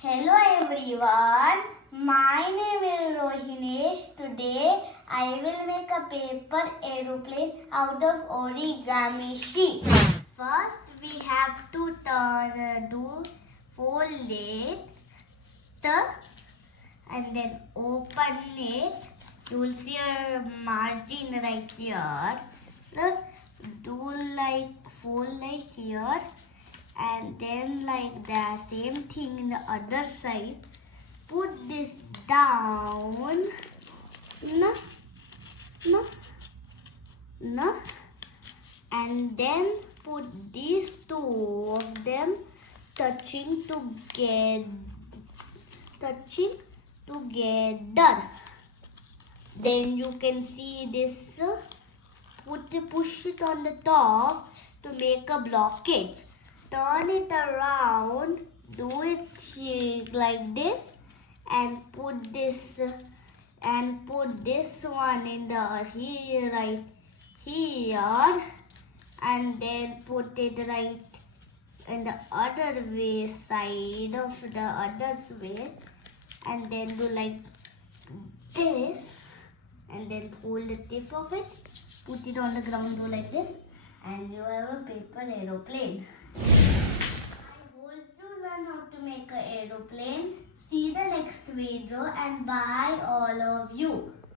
Hello everyone, my name is Rohinesh. Today I will make a paper aeroplane out of origami sheet. First we have to fold it and then open it. You will see a margin right here. Fold like here. And then like the same thing in the other side. Put this down. No. And then put these two of them touching together. Then you can see this. Push it on the top to make a blockage. Turn it around, do it like this, and put this one in the right here, and then put it right in the other way side of the other way, and then do like this, and then hold the tip of it, put it on the ground, do like this, and you have a paper aeroplane. I hope you learn how to make an aeroplane. See the next video and bye all of you.